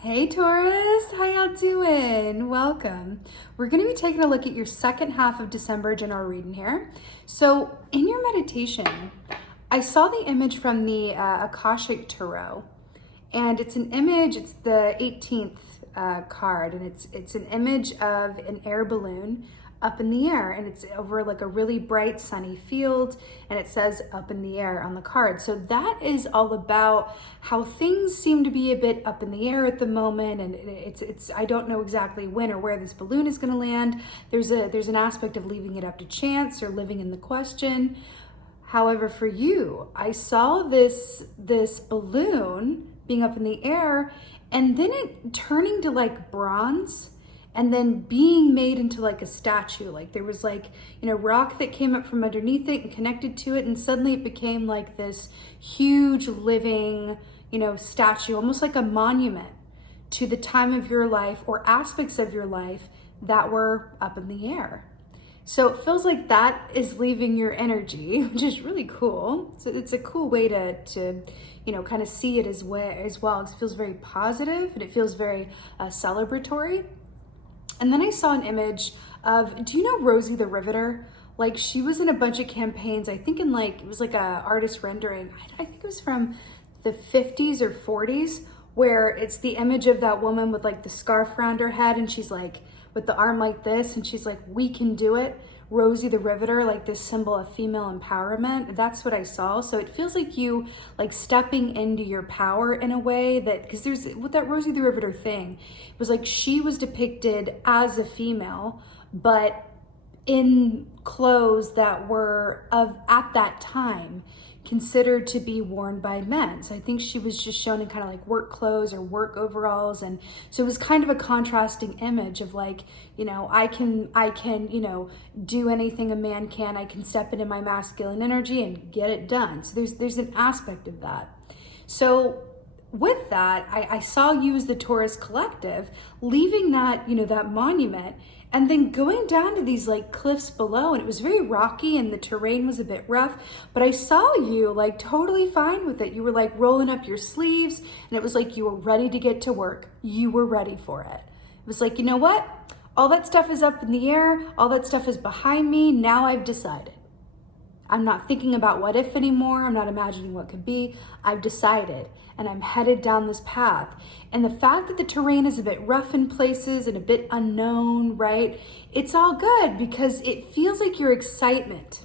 Hey Taurus, how y'all doing? Welcome. We're going to be taking a look at your second half of December general reading here. So in your meditation, I saw the image from the Akashic Tarot, and it's an image, it's the 18th card, and it's an image of an air balloon up in the air, and it's over like a really bright sunny field, and it says up in the air on the card. So that is all about how things seem to be a bit up in the air at the moment, and it's I don't know exactly when or where this balloon is going to land. There's an aspect of leaving it up to chance or living in the question. However, for you, I saw this balloon being up in the air, and then it turning to like bronze, and then being made into like a statue. Like there was like, rock that came up from underneath it and connected to it, and suddenly it became like this huge living, statue, almost like a monument to the time of your life or aspects of your life that were up in the air. So it feels like that is leaving your energy, which is really cool. So it's a cool way to kind of see it as well. It feels very positive and it feels very celebratory. And then I saw an image of, do you know Rosie the Riveter? Like she was in a bunch of campaigns, I think it was like a artist rendering. I think it was from the 50s or 40s, where it's the image of that woman with like the scarf around her head, and she's like with the arm like this, and she's like, we can do it. Rosie the Riveter, like this symbol of female empowerment. That's what I saw. So it feels like you like stepping into your power in a way that, because there's with that Rosie the Riveter thing, it was like she was depicted as a female, but in clothes that were at that time considered to be worn by men. So I think she was just shown in kind of like work clothes or work overalls. And so it was kind of a contrasting image of like, I can, do anything a man can. I can step into my masculine energy and get it done. So there's an aspect of that. So with that, I saw you as the Taurus collective leaving that, that monument, and then going down to these like cliffs below, and it was very rocky and the terrain was a bit rough, but I saw you like totally fine with it. You were like rolling up your sleeves, and it was like you were ready to get to work. You were ready for it. It was like, you know what? All that stuff is up in the air. All that stuff is behind me. Now I've decided. I'm not thinking about what if anymore. I'm not imagining what could be. I've decided, and I'm headed down this path. And the fact that the terrain is a bit rough in places and a bit unknown, right? It's all good because it feels like your excitement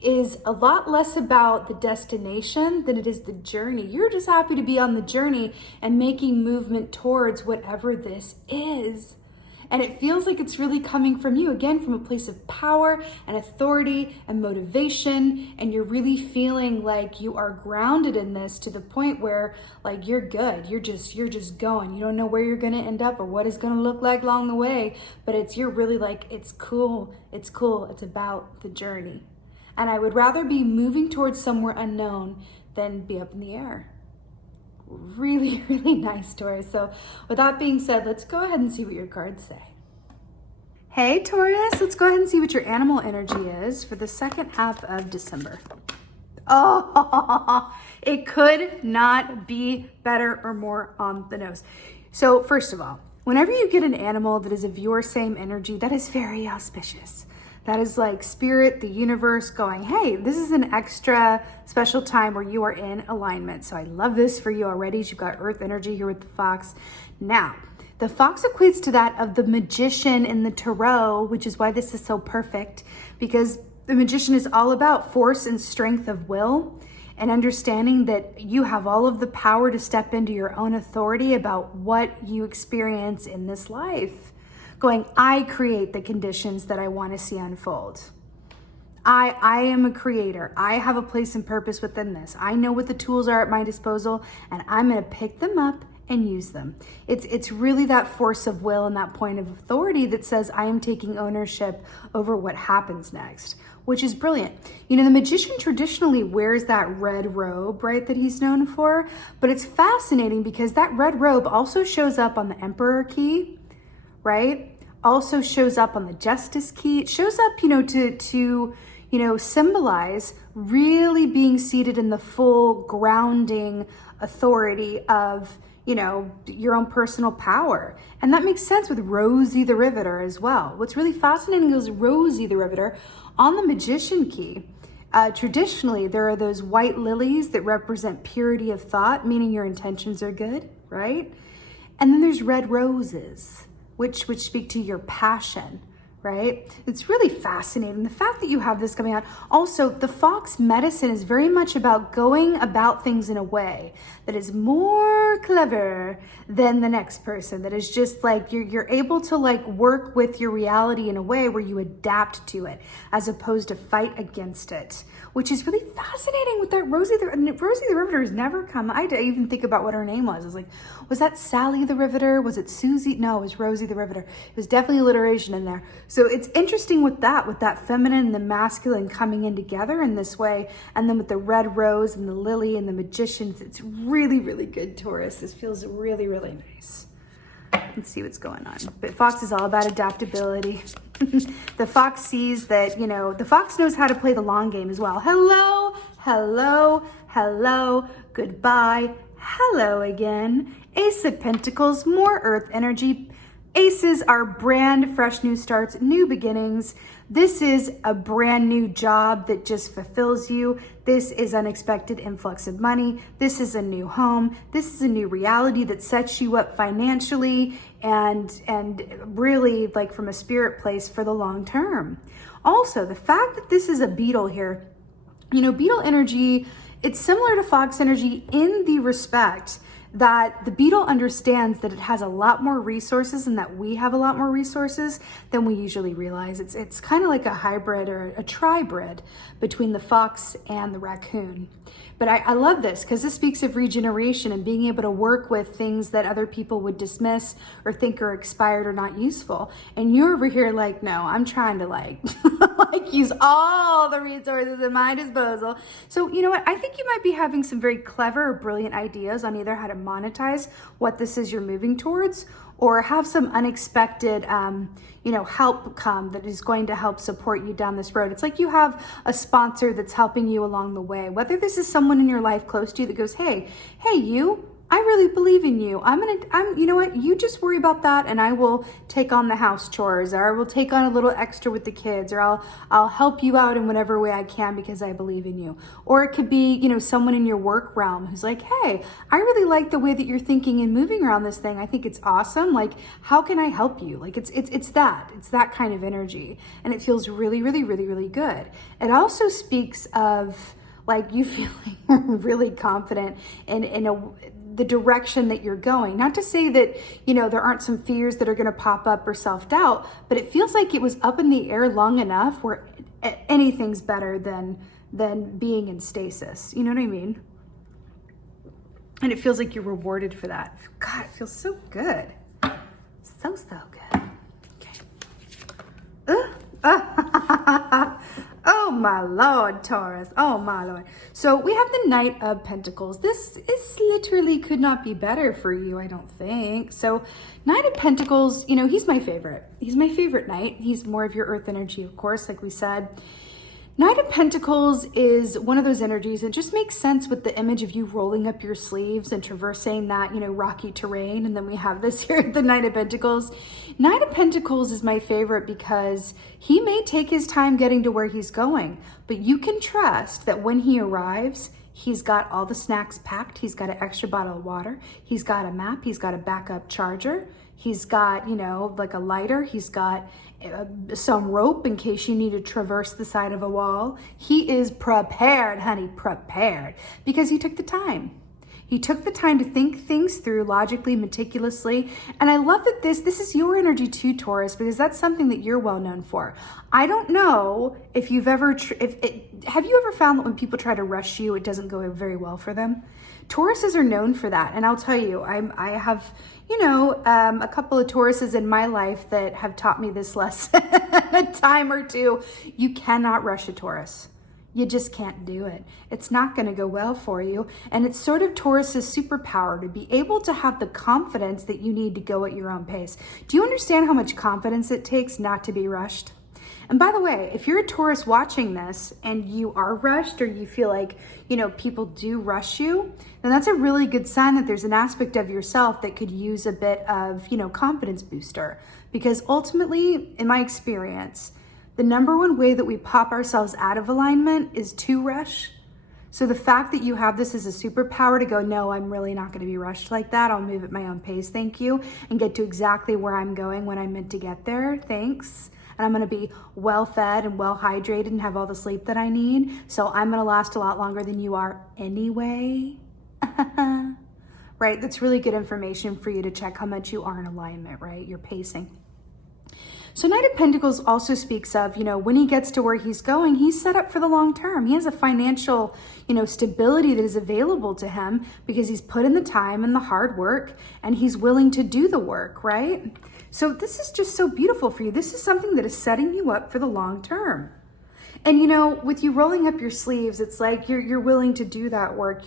is a lot less about the destination than it is the journey. You're just happy to be on the journey and making movement towards whatever this is. And it feels like it's really coming from you, again, from a place of power and authority and motivation. And you're really feeling like you are grounded in this to the point where like you're good. You're just going. You don't know where you're going to end up or what it's going to look like along the way. But you're really like, it's cool. It's cool. It's about the journey. And I would rather be moving towards somewhere unknown than be up in the air. Really, really nice, Taurus. So with that being said, let's go ahead and see what your cards say. Hey, Taurus, let's go ahead and see what your animal energy is for the second half of December. Oh, it could not be better or more on the nose. So first of all, whenever you get an animal that is of your same energy, that is very auspicious. That is like spirit, the universe going, hey, this is an extra special time where you are in alignment. So I love this for you already. You've got earth energy here with the fox. Now, the fox equates to that of the magician in the tarot, which is why this is so perfect, because the magician is all about force and strength of will and understanding that you have all of the power to step into your own authority about what you experience in this life. Going, I create the conditions that I want to see unfold. I am a creator. I have a place and purpose within this. I know what the tools are at my disposal, and I'm going to pick them up and use them. It's really that force of will and that point of authority that says I am taking ownership over what happens next, which is brilliant. The magician traditionally wears that red robe, right, that he's known for, but it's fascinating because that red robe also shows up on the Emperor key, right? Also shows up on the Justice key. It shows up, to symbolize really being seated in the full grounding authority of you know, your own personal power. And that makes sense with Rosie the Riveter as well. What's really fascinating is Rosie the Riveter on the Magician key. Traditionally, there are those white lilies that represent purity of thought, meaning your intentions are good, right? And then there's red roses, which speak to your passion, right? It's really fascinating. The fact that you have this coming out. Also, the fox medicine is very much about going about things in a way that is more clever than the next person. That is just like you're able to like work with your reality in a way where you adapt to it as opposed to fight against it, which is really fascinating with that Rosie the Riveter has never come. I didn't even think about what her name was. I was like, was that Sally the Riveter? Was it Susie? No, it was Rosie the Riveter. It was definitely alliteration in there. So it's interesting with that feminine and the masculine coming in together in this way. And then with the red rose and the lily and the magicians, it's really, really good, Taurus. This feels really, really nice. Let's see what's going on. But Fox is all about adaptability. The Fox sees that, you know, the Fox knows how to play the long game as well. Hello, hello, hello, goodbye, hello again. Ace of Pentacles, more earth energy. Aces are brand fresh new starts, new beginnings. This is a brand new job that just fulfills you. This is unexpected influx of money. This is a new home. This is a new reality that sets you up financially and really like from a spirit place for the long term. Also, the fact that this is a beetle here, you know, beetle energy, it's similar to fox energy in the respect that the beetle understands that it has a lot more resources and that we have a lot more resources than we usually realize. It's kind of like a hybrid or a tribrid between the fox and the raccoon. But I love this because this speaks of regeneration and being able to work with things that other people would dismiss or think are expired or not useful. And you're over here like, no, I'm trying to like use all the resources at my disposal. So you know what? I think you might be having some very clever or brilliant ideas on either how to monetize what this is you're moving towards, or have some unexpected, help come that is going to help support you down this road. It's like you have a sponsor that's helping you along the way. Whether this is someone in your life close to you that goes, hey, you, I really believe in you. You know what? You just worry about that and I will take on the house chores, or I will take on a little extra with the kids, or I'll help you out in whatever way I can because I believe in you. Or it could be, someone in your work realm who's like, hey, I really like the way that you're thinking and moving around this thing. I think it's awesome. Like, how can I help you? Like it's that kind of energy. And it feels really, really, really, really good. It also speaks of like you feeling really confident in the direction that you're going. Not to say that, there aren't some fears that are going to pop up or self-doubt, but it feels like it was up in the air long enough where anything's better than being in stasis. You know what I mean? And it feels like you're rewarded for that. God, it feels so good. So good. Okay. Oh my Lord, Taurus. Oh my Lord. So we have the Knight of Pentacles. This is literally could not be better for you, I don't think. So Knight of Pentacles, he's my favorite. He's my favorite knight. He's more of your earth energy, of course, like we said. Knight of Pentacles is one of those energies. It just makes sense with the image of you rolling up your sleeves and traversing that, rocky terrain. And then we have this here, the Knight of Pentacles. Knight of Pentacles is my favorite because he may take his time getting to where he's going, but you can trust that when he arrives, he's got all the snacks packed. He's got an extra bottle of water. He's got a map. He's got a backup charger. He's got, like a lighter. He's got some rope in case you need to traverse the side of a wall. He is prepared, honey, prepared, because he took the time. He took the time to think things through logically, meticulously. And I love that this is your energy too, Taurus, because that's something that you're well known for. I don't know if you've ever, have you ever found that when people try to rush you, it doesn't go very well for them? Tauruses are known for that. And I'll tell you, I have, a couple of Tauruses in my life that have taught me this lesson a time or two. You cannot rush a Taurus. You just can't do it. It's not going to go well for you. And it's sort of Taurus's superpower to be able to have the confidence that you need to go at your own pace. Do you understand how much confidence it takes not to be rushed? And by the way, if you're a Taurus watching this and you are rushed or you feel like, people do rush you, then that's a really good sign that there's an aspect of yourself that could use a bit of, confidence booster. Because ultimately, in my experience, the number one way that we pop ourselves out of alignment is to rush. So the fact that you have this as a superpower to go, no, I'm really not going to be rushed like that. I'll move at my own pace, thank you, and get to exactly where I'm going when I'm meant to get there, thanks. And I'm going to be well fed and well hydrated and have all the sleep that I need. So I'm going to last a lot longer than you are anyway. Right? That's really good information for you to check how much you are in alignment, right? You're pacing. So Knight of Pentacles also speaks of, when he gets to where he's going, he's set up for the long term. He has a financial, stability that is available to him because he's put in the time and the hard work and he's willing to do the work, right? So this is just so beautiful for you. This is something that is setting you up for the long term. And with you rolling up your sleeves, it's like you're willing to do that work.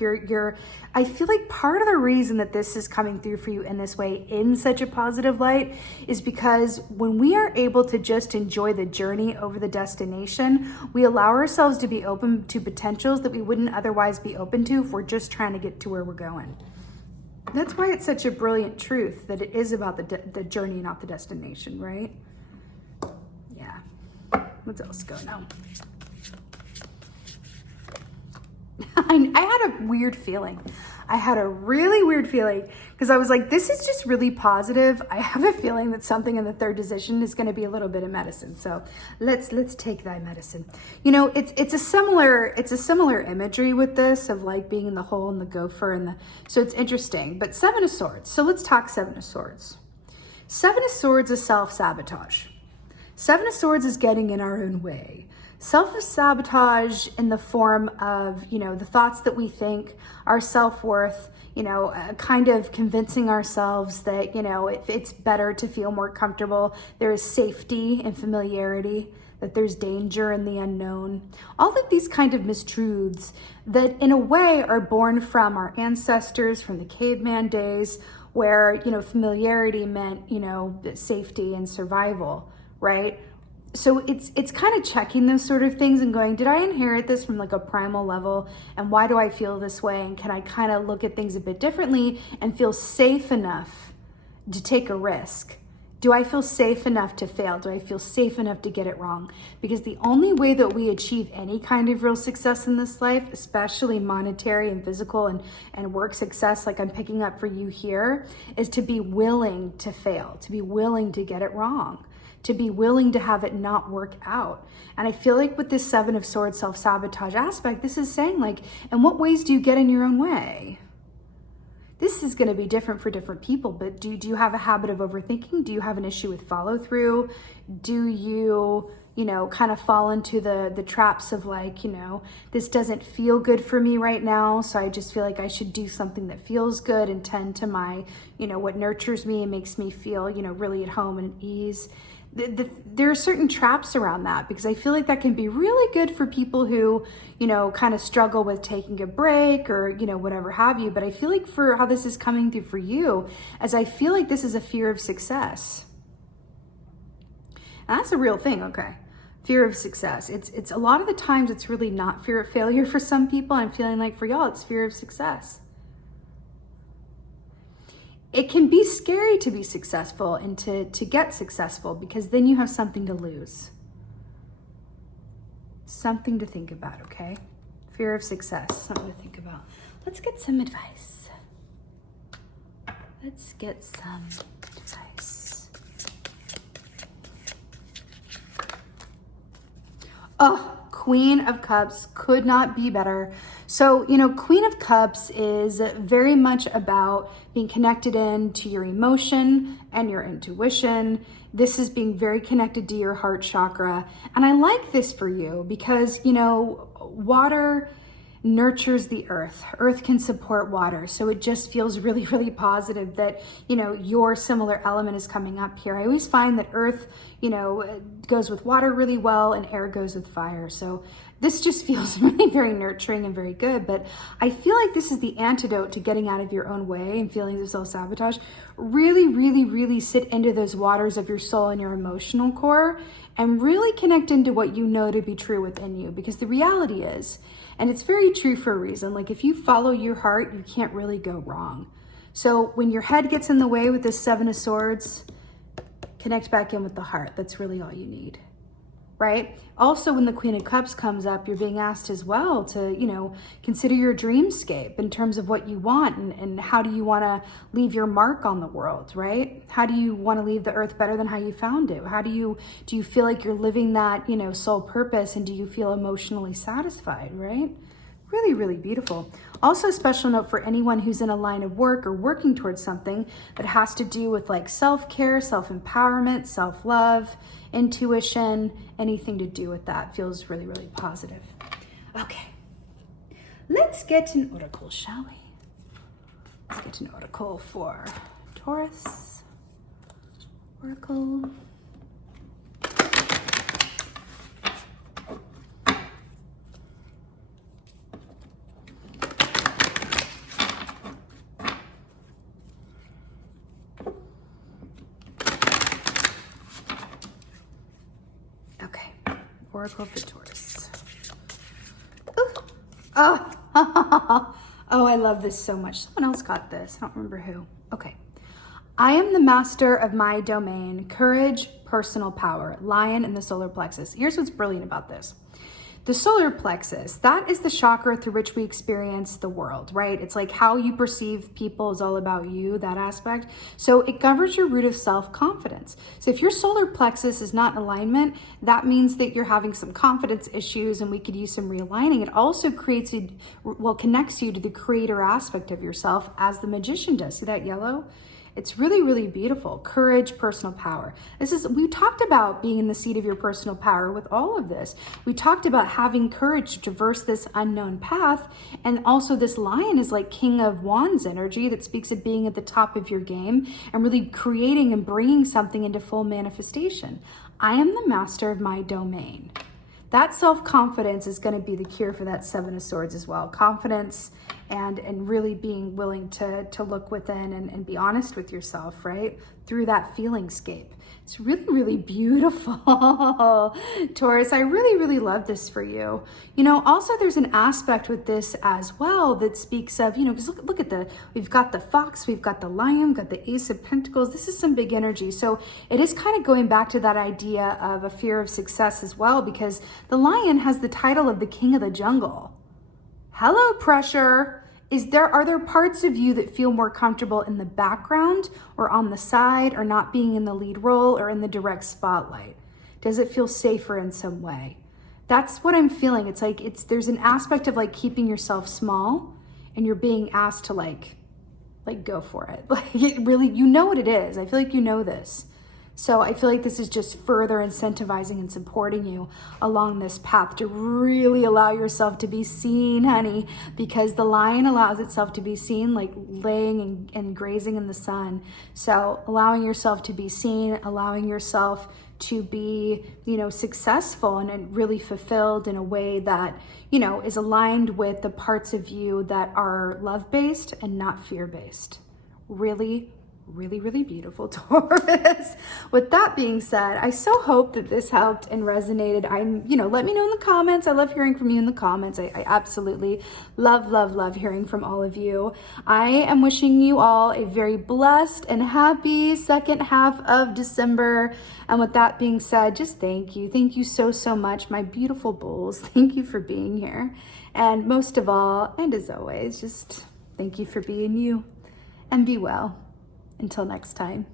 I feel like part of the reason that this is coming through for you in this way, in such a positive light, is because when we are able to just enjoy the journey over the destination, we allow ourselves to be open to potentials that we wouldn't otherwise be open to if we're just trying to get to where we're going. That's why it's such a brilliant truth that it is about the journey, not the destination, right? Yeah. What's else going on? I had a weird feeling. I had a really weird feeling because I was like, this is just really positive. I have a feeling that something in the third position is going to be a little bit of medicine. So let's take that medicine. It's a similar imagery with this of like being in the hole and the gopher so it's interesting. But Seven of Swords. So let's talk Seven of Swords. Seven of Swords is self-sabotage. Seven of Swords is getting in our own way. Self-sabotage in the form of, the thoughts that we think, our self-worth, kind of convincing ourselves that, it's better to feel more comfortable. There is safety and familiarity, that there's danger in the unknown. All of these kind of mistruths that in a way are born from our ancestors, from the caveman days, where, familiarity meant, safety and survival, right? So it's kind of checking those sort of things and going, did I inherit this from like a primal level? And why do I feel this way? And can I kind of look at things a bit differently and feel safe enough to take a risk? Do I feel safe enough to fail? Do I feel safe enough to get it wrong? Because the only way that we achieve any kind of real success in this life, especially monetary and physical and work success, like I'm picking up for you here, is to be willing to fail, to be willing to get it wrong, to be willing to have it not work out. And I feel like with this Seven of Swords self-sabotage aspect, this is saying like, in what ways do you get in your own way? This is going to be different for different people, but do you have a habit of overthinking? Do you have an issue with follow through? Do you, kind of fall into the traps of like, this doesn't feel good for me right now, so I just feel like I should do something that feels good and tend to my, what nurtures me and makes me feel, really at home and at ease. There are certain traps around that because I feel like that can be really good for people who, kind of struggle with taking a break or, whatever have you. But I feel like for how this is coming through for you, as I feel like this is a fear of success. And that's a real thing, okay? Fear of success. It's a lot of the times it's really not fear of failure for some people. I'm feeling like for y'all, it's fear of success. It can be scary to be successful and to get successful because then you have something to lose. Something to think about, okay? Fear of success, something to think about. Let's get some advice. Let's get some advice. Oh, Queen of Cups could not be better. So, Queen of Cups is very much about being connected in to your emotion and your intuition. This is being very connected to your heart chakra. And I like this for you because, water nurtures the earth. Earth can support water. So it just feels really, really positive that, your similar element is coming up here. I always find that earth, goes with water really well and air goes with fire. So this just feels really very nurturing and very good, but I feel like this is the antidote to getting out of your own way and feelings of self-sabotage. Really, really, really sit into those waters of your soul and your emotional core and really connect into what you know to be true within you, because the reality is, and it's very true for a reason, like if you follow your heart, you can't really go wrong. So when your head gets in the way with this Seven of Swords, connect back in with the heart. That's really all you need. Right? Also, when the Queen of Cups comes up, you're being asked as well to, consider your dreamscape in terms of what you want and how do you want to leave your mark on the world, right? How do you want to leave the earth better than how you found it? Do you feel like you're living that, soul purpose, and do you feel emotionally satisfied, right? Really, really beautiful. Also, a special note for anyone who's in a line of work or working towards something that has to do with like self-care, self-empowerment, self-love, intuition, anything to do with that feels really, really positive. Okay, let's get an oracle, shall we? Let's get an oracle for Taurus. Oracle. Oracle for Taurus. Ooh. Oh. Oh, I love this so much. Someone else got this. I don't remember who. Okay. I am the master of my domain. Courage, personal power. Lion in the solar plexus. Here's what's brilliant about this. The solar plexus, that is the chakra through which we experience the world, right? It's like how you perceive people is all about you, that aspect. So it governs your root of self-confidence. So if your solar plexus is not in alignment, that means that you're having some confidence issues and we could use some realigning. It also connects you to the creator aspect of yourself as the magician does. See that yellow? It's really, really beautiful. Courage, personal power. We talked about being in the seat of your personal power with all of this. We talked about having courage to traverse this unknown path. And also this lion is like King of Wands energy that speaks of being at the top of your game and really creating and bringing something into full manifestation. I am the master of my domain. That self-confidence is going to be the cure for that Seven of Swords as well. Confidence and really being willing to look within and be honest with yourself, right? Through that feeling scape. It's really, really beautiful. Taurus, I really, really love this for you. Also there's an aspect with this as well that speaks of, because look at we've got the fox, we've got the lion, we've got the Ace of Pentacles. This is some big energy. So it is kind of going back to that idea of a fear of success as well, because the lion has the title of the king of the jungle. Hello, pressure. Are there parts of you that feel more comfortable in the background or on the side or not being in the lead role or in the direct spotlight? Does it feel safer in some way? That's what I'm feeling. It's like there's an aspect of like keeping yourself small and you're being asked to like go for it. Like it really, what it is. I feel like you know this. So I feel like this is just further incentivizing and supporting you along this path to really allow yourself to be seen, honey, because the lion allows itself to be seen like laying and grazing in the sun. So allowing yourself to be seen, allowing yourself to be, successful and really fulfilled in a way that, is aligned with the parts of you that are love-based and not fear-based. Really, really, really beautiful, Taurus. With that being said, I so hope that this helped and resonated. Let me know in the comments. I love hearing from you in the comments. I absolutely love hearing from all of you. I am wishing you all a very blessed and happy second half of December. And with that being said, just thank you. Thank you so, so much, my beautiful bulls. Thank you for being here. And most of all, and as always, just thank you for being you and be well. Until next time.